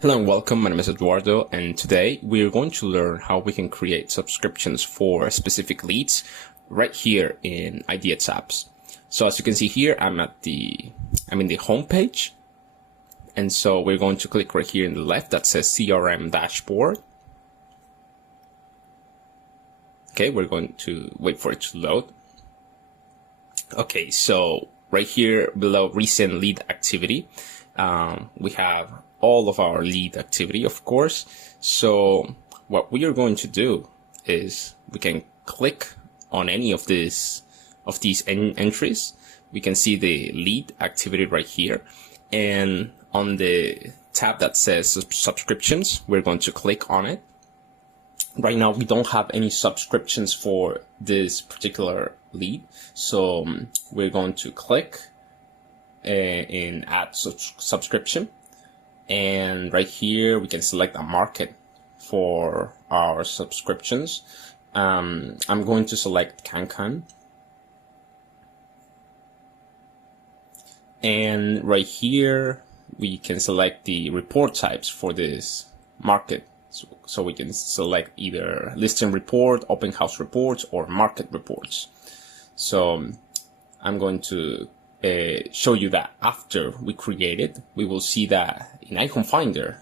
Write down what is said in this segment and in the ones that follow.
Hello and welcome, my name is Eduardo, and today we're going to learn how we can create subscriptions for specific leads right here in IDXApps. So as you can see here, I'm in the home page. And so we're going to click right here in the left that says CRM Dashboard. Okay, we're going to wait for it to load. Okay, so right here below recent lead activity, we have all of our lead activity, of course. So what we are going to do is we can click on any of these entries. We can see the lead activity right here. And on the tab that says subscriptions, we're going to click on it. Right now, we don't have any subscriptions for this particular lead. So we're going to click in add subscription. And right here, we can select a market for our subscriptions. I'm going to select Cancun. And right here, we can select the report types for this market. So we can select either listing report, open house reports, or market reports. So I'm going to show you that after we create it, we will see that in iHomefinder,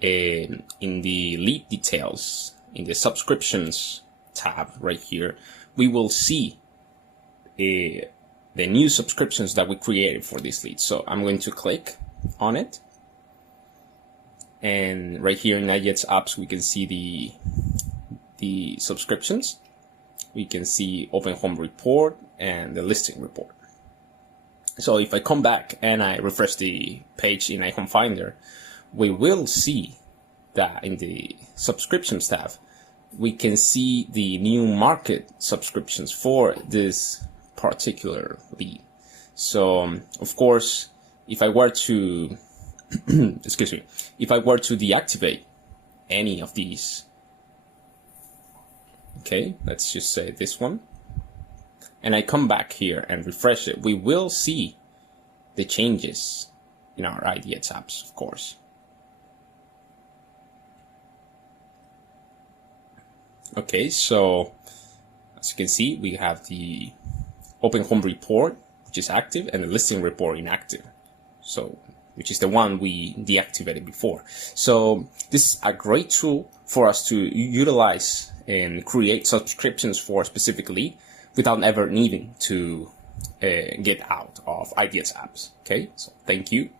in the lead details, in the subscriptions tab right here, we will see the new subscriptions that we created for this lead. So I'm going to click on it. And right here in IDXApps, we can see the subscriptions. We can see open home report and the listing report. So if I come back and I refresh the page in iHomefinder, we will see that in the subscriptions tab, we can see the new market subscriptions for this particular lead. So of course, if I were to, if I were to deactivate any of these, okay, let's just say this one, and I come back here and refresh it, we will see the changes in our IDXApps, of course. Okay, so as you can see, we have the open home report, which is active, and the listing report inactive. So, which is the one we deactivated before. So this is a great tool for us to utilize and create subscriptions for a specific lead without ever needing to get out of IDXApps. Okay, so thank you.